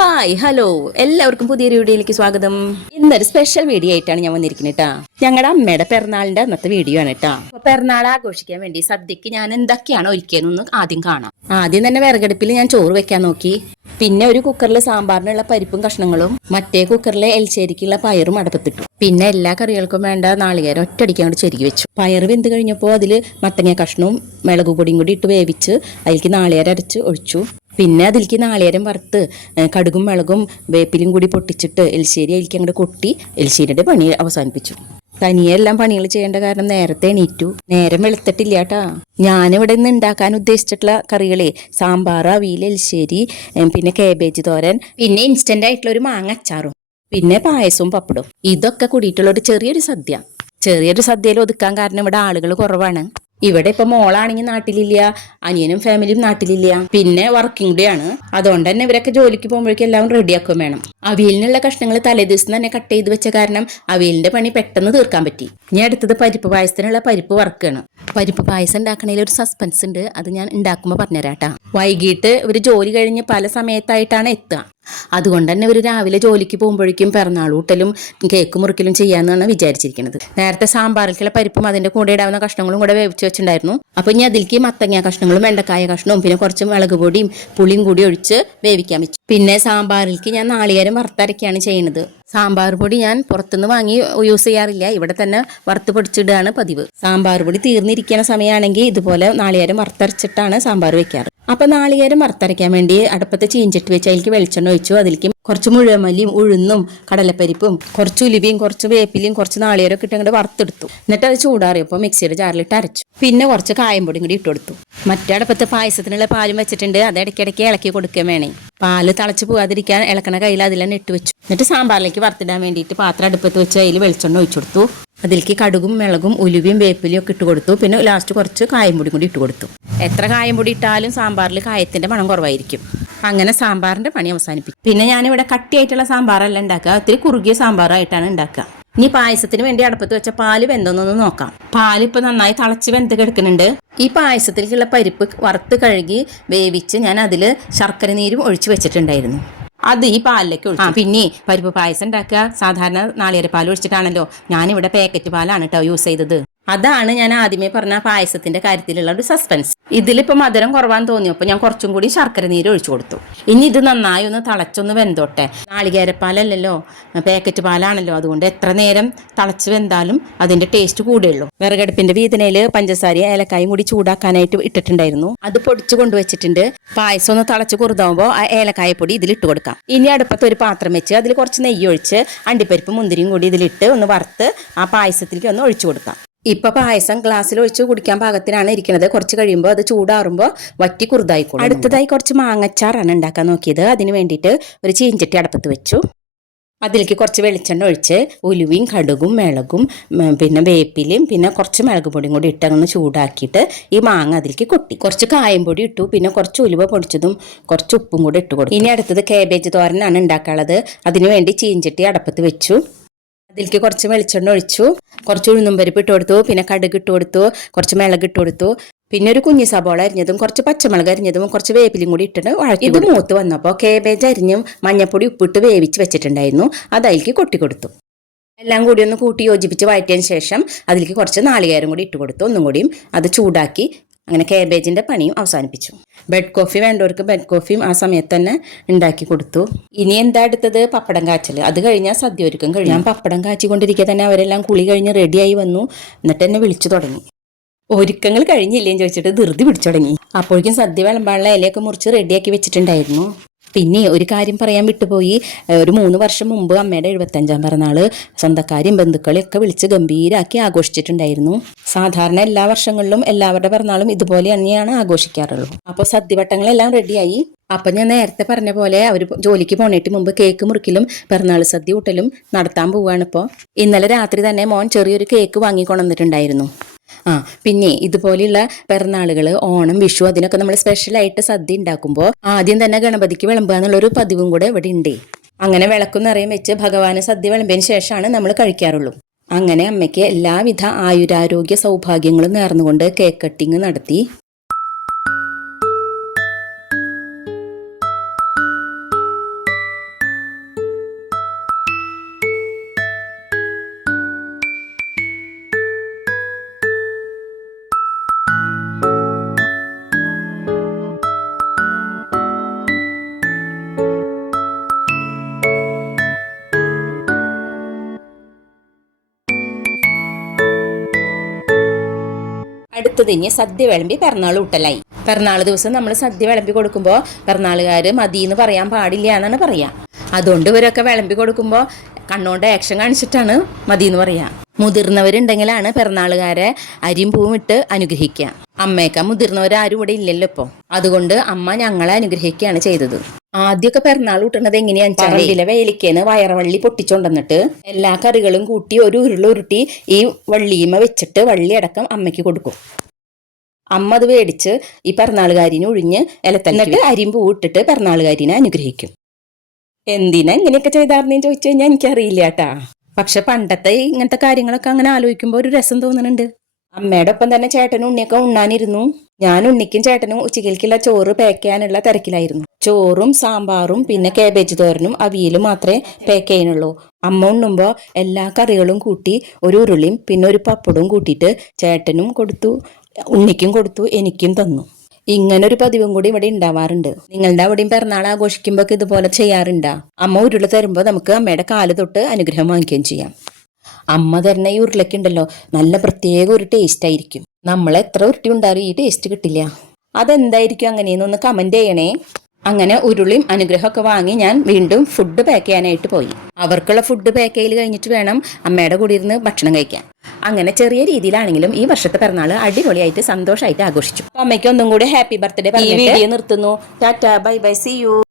Hi hello എല്ലാവർക്കും പുതിയൊരു വീഡിയോയിലേക്ക് സ്വാഗതം. ഇന്നൊരു സ്പെഷ്യൽ വീഡിയോ ആയിട്ടാണ് ഞാൻ വന്നിരിക്കുന്നത് കേട്ടാ. ഞങ്ങളുടെ അമ്മയുടെ പിറന്നാളിന്റെ അന്നത്തെ വീഡിയോ ആണ് കേട്ടാ. അപ്പൊ പിറന്നാൾ ആഘോഷിക്കാൻ വേണ്ടി സദ്യക്ക് ഞാൻ എന്തൊക്കെയാണ് ഒരുക്കിയതെന്ന് ആദ്യം കാണാം. ആദ്യം തന്നെ വിറകടുപ്പിൽ ഞാൻ ചോറ് വെക്കാൻ നോക്കി. പിന്നെ ഒരു കുക്കറിൽ സാമ്പാറിനുള്ള പരിപ്പും കഷ്ണങ്ങളും, മറ്റേ കുക്കറിൽ എൽശ്ശേരിക്കുള്ള പയറും അടുപ്പത്തിട്ടു. പിന്നെ എല്ലാ കറികൾക്കും വേണ്ട നാളികേരം ഒറ്റയടിക്ക് അങ്ങോട്ട് ചെരുകി വെച്ചു. പയർ വെന്ത് കഴിഞ്ഞപ്പോൾ അതിൽ മത്തങ്ങ കഷ്ണവും മുളക് പൊടിയും കൂടി ഇട്ട് വേവിച്ച് അതിലേക്ക് നാളികേരം അരച്ച് ഒഴിച്ചു. പിന്നെ അതിലേക്ക് നാളികേരം വറുത്ത് കടുകും മുളകും വേപ്പിലും കൂടി പൊട്ടിച്ചിട്ട് എലിശ്ശേരി അതിലേക്ക് അങ്ങോട്ട് കൊട്ടി എലിശ്ശേരിയുടെ പണി അവസാനിപ്പിച്ചു. തനിയെ എല്ലാം പണികൾ ചെയ്യേണ്ട കാരണം നേരത്തെ എണീറ്റു. നേരം വെളുത്തിട്ടില്ല കേട്ടാ. ഞാനിവിടെ നിന്ന് ഉണ്ടാക്കാൻ ഉദ്ദേശിച്ചിട്ടുള്ള കറികളെ സാമ്പാർ, അവിയൽ, എലിശ്ശേരി, പിന്നെ കാബേജ് തോരൻ, പിന്നെ ഇൻസ്റ്റന്റ് ആയിട്ടുള്ള ഒരു മാങ്ങ അച്ചാറും, പിന്നെ പായസവും പപ്പടും, ഇതൊക്കെ കൂടിയിട്ടുള്ള ഒരു ചെറിയൊരു സദ്യയിൽ ഒതുക്കാൻ കാരണം ഇവിടെ ആളുകൾ കുറവാണ്. ഇവിടെ ഇപ്പൊ മോളാണെങ്കിൽ നാട്ടിലില്ല, അനിയനും ഫാമിലിയും നാട്ടിലില്ല, പിന്നെ വർക്കിംഗ് ഡേ ആണ്. അതുകൊണ്ട് തന്നെ ഇവരൊക്കെ ജോലിക്ക് പോകുമ്പോഴേക്കും എല്ലാം റെഡിയാക്കും വേണം. അവിയലിനുള്ള കഷ്ണങ്ങൾ തലേദിവസം തന്നെ കട്ട് ചെയ്ത് വെച്ച കാരണം അവിയലിന്റെ പണി പെട്ടെന്ന് തീർക്കാൻ പറ്റി. ഇനി അടുത്തത് പരിപ്പ് പായസത്തിനുള്ള പരിപ്പ് വറുക്കാണ്. പരിപ്പ് പായസം ഉണ്ടാക്കണതിൽ ഒരു സസ്പെൻസ് ഉണ്ട്, അത് ഞാൻ ഉണ്ടാക്കുമ്പോൾ പറഞ്ഞുതരാട്ടാ. വൈകിട്ട് ഇവര് ജോലി കഴിഞ്ഞ് പല സമയത്തായിട്ടാണ് എത്തുക. അതുകൊണ്ട് തന്നെ ഇവർ രാവിലെ ജോലിക്ക് പോകുമ്പോഴേക്കും പിറന്നാളൂട്ടലും കേക്ക് മുറിക്കലും ചെയ്യാന്നാണ് വിചാരിച്ചിരിക്കുന്നത്. നേരത്തെ സാമ്പാറിലേക്കുള്ള പരിപ്പും അതിന്റെ കൂടെ ഇടാവുന്ന കഷ്ണങ്ങളും കൂടെ വേവിച്ച് വെച്ചിട്ടുണ്ടായിരുന്നു. അപ്പൊ ഇനി അതിലേക്ക് മത്തങ്ങ കഷ്ണങ്ങളും വെണ്ടക്കായ കഷ്ണവും പിന്നെ കുറച്ച് മുളക് പൊടിയും പുളിയും കൂടി ഒഴിച്ച് വേവിക്കാൻ വെച്ചു. പിന്നെ സാമ്പാറിലേക്ക് ഞാൻ നാളികേരം വറുത്തരയ്ക്കാണ് ചെയ്യുന്നത്. സാമ്പാർ പൊടി ഞാൻ പുറത്തുനിന്ന് വാങ്ങി യൂസ് ചെയ്യാറില്ല, ഇവിടെ തന്നെ വറുത്ത് പൊടിച്ചിടുകയാണ് പതിവ്. സാമ്പാർ പൊടി തീർന്നിരിക്കുന്ന സമയമാണെങ്കിൽ ഇതുപോലെ നാളികേരം വറുത്തരച്ചിട്ടാണ് സാമ്പാർ വെക്കാറ്. അപ്പൊ നാളികേരം വറുത്തരയ്ക്കാൻ വേണ്ടി അടുപ്പത്ത് ചീഞ്ചട്ടി വെച്ച് അതിലേക്ക് വെളിച്ചെണ്ണ ഒഴിച്ചു. അതിലേക്ക് കുറച്ച് മുഴുവമല്ലിയും ഉഴുന്നും കടലപ്പരിപ്പും കുറച്ച് ഉലുവയും കുറച്ച് വേപ്പിലയും കുറച്ച് നാളികേരം ഒക്കെ ഇട്ട് വറുത്തെടുത്തു. എന്നിട്ട് അത് ചൂടാറിയപ്പോൾ മിക്സിയുടെ ജാറിലിട്ട് അരച്ചു. പിന്നെ കുറച്ച് കായംപൊടിയും കൂടി ഇട്ട് കൊടുത്തു. മറ്റേ അടുപ്പത്ത് പായസത്തിനുള്ള പാലും വെച്ചിട്ടുണ്ട്, അത് ഇടയ്ക്കിടയ്ക്ക് ഇളക്കി കൊടുക്കാൻ വേണേ. പാല് തിളച്ച് പോകാതിരിക്കാൻ ഇളക്കണ കയ്യിൽ അതിൽ തന്നെ ഇട്ട് വെച്ചു. എന്നിട്ട് സാമ്പാറിലേക്ക് വറുത്തിടാൻ വേണ്ടിയിട്ട് പാത്രം അടുപ്പത്ത് വെച്ച് അതിൽ വെളിച്ചെണ്ണ ഒഴിച്ചു കൊടുത്തു. അതിലേക്ക് കടുകും മുളകും ഉലുവയും വേപ്പിലയും ഒക്കെ ഇട്ട് കൊടുത്തു. പിന്നെ ലാസ്റ്റ് കുറച്ച് കായംപൊടി കൂടി ഇട്ട് കൊടുത്തു. എത്ര കായംപൊടി ഇട്ടാലും സാമ്പാറിൽ കായത്തിന്റെ മണം കുറവായിരിക്കും. അങ്ങനെ സാമ്പാറിന്റെ പണി അവസാനിപ്പിക്കും. പിന്നെ ഞാനിവിടെ കട്ടിയായിട്ടുള്ള സാമ്പാറല്ല ഉണ്ടാക്കുക, ഒത്തിരി കുറുകിയ സാമ്പാറായിട്ടാണ് ഉണ്ടാക്കുക. ഇനി പായസത്തിന് വേണ്ടി അടുപ്പത്ത് വെച്ച പാല് വെന്തോന്നൊന്ന് നോക്കാം. പാല് ഇപ്പൊ നന്നായി തിളച്ച് വെന്ത് കിടക്കുന്നുണ്ട്. ഈ പായസത്തിലേക്കുള്ള പരിപ്പ് വറുത്ത് കഴുകി വേവിച്ച് ഞാൻ അതിൽ ശർക്കര നീരും ഒഴിച്ചു വെച്ചിട്ടുണ്ടായിരുന്നു. അത് ഈ പാലിലേക്ക് ഒഴിച്ചു. പിന്നെ പരിപ്പ് പായസം ഉണ്ടാക്കുക സാധാരണ നാളികേരപ്പാൽ ഒഴിച്ചിട്ടാണല്ലോ. ഞാനിവിടെ പാക്കറ്റ് പാലാണ് കേട്ടോ യൂസ് ചെയ്തത്. അതാണ് ഞാൻ ആദ്യമേ പറഞ്ഞ പായസത്തിന്റെ കാര്യത്തിലുള്ള ഒരു സസ്പെൻസ്. ഇതിലിപ്പോ മധുരം കുറവാന്ന് തോന്നിയപ്പോൾ ഞാൻ കുറച്ചും കൂടി ശർക്കര നീര് ഒഴിച്ചു കൊടുത്തു. ഇനി ഇത് നന്നായി ഒന്ന് തിളച്ചൊന്ന് വെന്തോട്ടെ. നാളികേരപ്പാലല്ലോ, പാക്കറ്റ് പാലാണല്ലോ, അതുകൊണ്ട് എത്ര നേരം തിളച്ച് വെന്താലും അതിന്റെ ടേസ്റ്റ് കൂടുള്ളൂ. വിറകടുപ്പിന്റെ വീതനയില് പഞ്ചസാരയും ഏലക്കായും കൂടി ചൂടാക്കാനായിട്ട് ഇട്ടിട്ടുണ്ടായിരുന്നു, അത് പൊടിച്ചു കൊണ്ടുവച്ചിട്ടുണ്ട്. പായസം ഒന്ന് തിളച്ച് കുറുതാവുമ്പോൾ ആ ഏലക്കായപ്പൊടി ഇതിലിട്ട് കൊടുക്കാം. ഇനി അടുപ്പത്ത് ഒരു പാത്രം വെച്ച് അതിൽ കുറച്ച് നെയ്യ് ഒഴിച്ച് അണ്ടിപ്പരിപ്പ് മുന്തിരിയും കൂടി ഇതിലിട്ട് ഒന്ന് വറുത്ത് ആ പായസത്തിലേക്ക് ഒന്ന് ഒഴിച്ചു കൊടുക്കാം. ഇപ്പൊ പായസം ഗ്ലാസ്സിൽ ഒഴിച്ച് കുടിക്കാൻ പാകത്തിനാണ് ഇരിക്കുന്നത്. കുറച്ച് കഴിയുമ്പോൾ അത് ചൂടാറുമ്പോൾ വറ്റി കുറുതായിക്കോളും. അടുത്തതായി കുറച്ച് മാങ്ങച്ചാറാണ് ഉണ്ടാക്കാൻ നോക്കിയത്. അതിന് വേണ്ടിയിട്ട് ഒരു ചീഞ്ചട്ടി അടുപ്പത്ത് വെച്ചു. അതിലേക്ക് കുറച്ച് വെളിച്ചെണ്ണ ഒഴിച്ച് ഉലുവയും കടുകും മുളകും പിന്നെ വേപ്പിലയും പിന്നെ കുറച്ച് മുളക് പൊടിയും കൂടി ഇട്ട് അങ്ങനെ ചൂടാക്കിയിട്ട് ഈ മാങ്ങ അതിലേക്ക് കൊട്ടി കുറച്ച് കായം പൊടി ഇട്ടു. പിന്നെ കുറച്ച് ഉലുവ പൊടിച്ചതും കുറച്ച് ഉപ്പും കൂടി ഇട്ട് കൊടുത്തു. ഇനി അടുത്തത് കാബേജ് തോരനാണ് ഉണ്ടാക്കാനുള്ളത്. അതിന് വേണ്ടി ചീഞ്ചട്ടി അടുപ്പത്ത് വെച്ചു. അതിലേക്ക് കുറച്ച് വെളിച്ചെണ്ണ ഒഴിച്ചു. കുറച്ച് ഉഴുന്നും പരിപ്പ് ഇട്ട് കൊടുത്തു. പിന്നെ കടുക് ഇട്ട് കൊടുത്തു. കുറച്ച് മുളക് ഇട്ട് കൊടുത്തു. പിന്നെ ഒരു കുഞ്ഞി സബോള അരിഞ്ഞതും കുറച്ച് പച്ചമുളക് അരിഞ്ഞതും കുറച്ച് വേപ്പിലും കൂടി ഇട്ടിട്ട് വഴറ്റി. ഇത് മൂത്ത് വന്നപ്പോൾ കാബേജ് അരിഞ്ഞും മഞ്ഞപ്പൊടി ഉപ്പിട്ട് വേവിച്ച് വെച്ചിട്ടുണ്ടായിരുന്നു, അത് അതിലേക്ക് കൊട്ടി കൊടുത്തു. എല്ലാം കൂടി ഒന്ന് കൂട്ടി യോജിപ്പിച്ച് വഴറ്റിയതിന് ശേഷം അതിലേക്ക് കുറച്ച് നാളികേരം കൂടി ഇട്ട് കൊടുത്തു. ഒന്നും കൂടിയും അത് ചൂടാക്കി. അങ്ങനെ കാബേജിന്റെ പണിയും അവസാനിപ്പിച്ചു. ബെഡ് കോഫി വേണ്ടവർക്ക് ബെഡ് കോഫിയും ആ സമയത്ത് തന്നെ ഉണ്ടാക്കി കൊടുത്തു. ഇനി എന്താ അടുത്തത്? പപ്പടം കാച്ചൽ. അത് കഴിഞ്ഞാൽ സദ്യ ഒരുക്കം കഴിഞ്ഞു. ഞാൻ പപ്പടം കാച്ചിക്കൊണ്ടിരിക്കെ തന്നെ അവരെല്ലാം കുളി കഴിഞ്ഞ് റെഡിയായി വന്നു. എന്നിട്ട് എന്നെ വിളിച്ചു തുടങ്ങി. ഒരുക്കങ്ങൾ കഴിഞ്ഞില്ലേന്ന് ചോദിച്ചിട്ട് ധൃതി പിടിച്ചു തുടങ്ങി. അപ്പോഴേക്കും സദ്യ വിളമ്പാനുള്ള ഇലയൊക്കെ മുറിച്ച് റെഡിയാക്കി വെച്ചിട്ടുണ്ടായിരുന്നു. പിന്നെ ഒരു കാര്യം പറയാൻ വിട്ടുപോയി. ഒരു 3 വർഷം മുമ്പ് അമ്മയുടെ 75ാം പിറന്നാള് സ്വന്തക്കാരും ബന്ധുക്കളെയും ഒക്കെ വിളിച്ച് ഗംഭീരാക്കി ആഘോഷിച്ചിട്ടുണ്ടായിരുന്നു. സാധാരണ എല്ലാ വർഷങ്ങളിലും എല്ലാവരുടെ പിറന്നാളും ഇതുപോലെ തന്നെയാണ് ആഘോഷിക്കാറുള്ളത്. അപ്പോൾ സദ്യവട്ടങ്ങളെല്ലാം റെഡിയായി. അപ്പൊ ഞാൻ നേരത്തെ പറഞ്ഞ പോലെ അവർ ജോലിക്ക് പോണേട്ട് മുമ്പ് കേക്ക് മുറിക്കലും പിറന്നാൾ സദ്യ ഊട്ടലും നടത്താൻ പോവുകയാണ്. ഇപ്പോൾ ഇന്നലെ രാത്രി തന്നെ മോൻ ചെറിയൊരു കേക്ക് വാങ്ങിക്കൊണ്ടുവന്നിട്ടുണ്ടായിരുന്നു. പിന്നെ ഇതുപോലെയുള്ള പിറന്നാളുകൾ, ഓണം, വിഷു അതിനൊക്കെ നമ്മൾ സ്പെഷ്യലായിട്ട് സദ്യ ഉണ്ടാക്കുമ്പോൾ ആദ്യം തന്നെ ഗണപതിക്ക് വിളമ്പുക എന്നുള്ളൊരു പതിവും കൂടെ ഇവിടെ ഉണ്ട്. അങ്ങനെ വിളക്കും നിറയും വെച്ച് ഭഗവാന് സദ്യ വിളമ്പിയതിന് ശേഷമാണ് നമ്മൾ കഴിക്കാറുള്ളൂ. അങ്ങനെ അമ്മയ്ക്ക് എല്ലാവിധ ആയുരാരോഗ്യ സൗഭാഗ്യങ്ങളും നേർന്നുകൊണ്ട് കേക്ക് കട്ടിങ് നടത്തി. തിഞ്ഞ് സദ്യ വിളമ്പി പിറന്നാൾ ഊട്ടലായി. പിറന്നാൾ ദിവസം നമ്മൾ സദ്യ വിളമ്പി കൊടുക്കുമ്പോൾ പിറന്നാളുകാര് മതി എന്ന് പറയാൻ പാടില്ല എന്നാണ് പറയാ. അതുകൊണ്ട് ഇവരൊക്കെ വിളമ്പി കൊടുക്കുമ്പോൾ കണ്ണോണ്ട് ആക്ഷൻ കാണിച്ചിട്ടാണ് മതി എന്ന് പറയാ. മുതിർന്നവരുണ്ടെങ്കിലാണ് പിറന്നാളുകാരെ അരിയും പൂവും ഇട്ട് അനുഗ്രഹിക്കുക. അമ്മയൊക്കെ മുതിർന്നവരാരും ഇവിടെ ഇല്ലല്ലോ ഇപ്പോൾ. അതുകൊണ്ട് അമ്മ ഞങ്ങളെ അനുഗ്രഹിക്കുകയാണ് ചെയ്തത്. ആദ്യമൊക്കെ പിറന്നാൾ കൂട്ടുന്നത് എങ്ങനെയാണെന്ന് വെച്ചാൽ വേലിക്കേന്ന് വയറവള്ളി പൊട്ടിച്ചുകൊണ്ടിട്ട് എല്ലാ കറികളും കൂട്ടി ഒരു ഉരുട്ടി ഈ വള്ളിയുമ വെച്ചിട്ട് വള്ളി അടക്കം അമ്മയ്ക്ക് കൊടുക്കും. അമ്മ അത് മേടിച്ച് ഈ പിറന്നാളുകാരിനെ ഒഴിഞ്ഞ് ഇലത്തന്നിട്ട് അരിയും പൂ ഇട്ടിട്ട് പിറന്നാളുകാരിനെ അനുഗ്രഹിക്കും. എന്തിനാ ഇങ്ങനെയൊക്കെ ചെയ്താർന്നേന്ന് ചോദിച്ചു കഴിഞ്ഞാൽ എനിക്കറിയില്ല കേട്ടാ. പക്ഷെ പണ്ടത്തെ ഇങ്ങനത്തെ കാര്യങ്ങളൊക്കെ അങ്ങനെ ആലോചിക്കുമ്പോൾ ഒരു രസം തോന്നുന്നുണ്ട്. അമ്മയുടെ ഒപ്പം തന്നെ ചേട്ടനും ഉണ്ണിയൊക്കെ ഉണ്ണാനിരുന്നു. ഞാൻ ഉണ്ണിക്കും ചേട്ടനും ഉച്ചയ്ക്കുള്ള ചോറ് പാക്ക് ചെയ്യാനുള്ള തിരക്കിലായിരുന്നു. ചോറും സാമ്പാറും പിന്നെ കാബേജ് തോരനും അവിയലും മാത്രമേ പാക്ക് ചെയ്യാനുള്ളൂ. അമ്മ ഉണ്ണുമ്പോൾ എല്ലാ കറികളും കൂട്ടി ഒരു ഉരുളിയും പിന്നെ ഒരു പപ്പടവും കൂട്ടിയിട്ട് ചേട്ടനും കൊടുത്തു, ഉണ്ണിക്കും കൊടുത്തു, എനിക്കും തന്നു. ഇങ്ങനൊരു പതിവും കൂടി ഇവിടെ ഉണ്ടാവാറുണ്ട്. നിങ്ങളുടെ അവിടെയും പിറന്നാൾ ആഘോഷിക്കുമ്പോൾ ഇതുപോലെ ചെയ്യാറുണ്ടാ? അമ്മ ഉരുള തരുമ്പോൾ നമുക്ക് അമ്മയുടെ കാല് തൊട്ട് അനുഗ്രഹം വാങ്ങിക്കുകയും ചെയ്യാം. അമ്മ തരുന്ന ഈ ഉരുളയ്ക്ക് ഉണ്ടല്ലോ നല്ല പ്രത്യേക ഒരു ടേസ്റ്റ് ആയിരിക്കും. നമ്മൾ എത്ര ഉരുട്ടി ഉണ്ടാലും ഈ ടേസ്റ്റ് കിട്ടില്ല. അതെന്തായിരിക്കും അങ്ങനെയെന്നൊന്ന് കമന്റ് ചെയ്യണേ. അങ്ങനെ ഉരുളിയും അനുഗ്രഹമൊക്കെ വാങ്ങി ഞാൻ വീണ്ടും ഫുഡ് പാക്ക് ചെയ്യാനായിട്ട് പോയി. അവർക്കുള്ള ഫുഡ് പാക്ക് ചെയ്യൽ കഴിഞ്ഞിട്ട് വേണം അമ്മയുടെ കൂടെ ഇരുന്ന് ഭക്ഷണം കഴിക്കാൻ. അങ്ങനെ ചെറിയ രീതിയിലാണെങ്കിലും ഈ വർഷത്തെ പിറന്നാൾ അടിപൊളിയായിട്ട് സന്തോഷമായിട്ട് ആഘോഷിച്ചു. അമ്മയ്ക്ക് ഒന്നും കൂടി ഹാപ്പി ബർത്ത്ഡേ പറഞ്ഞിട്ട് നിർത്തുന്നു. Tata, bye bye, see U.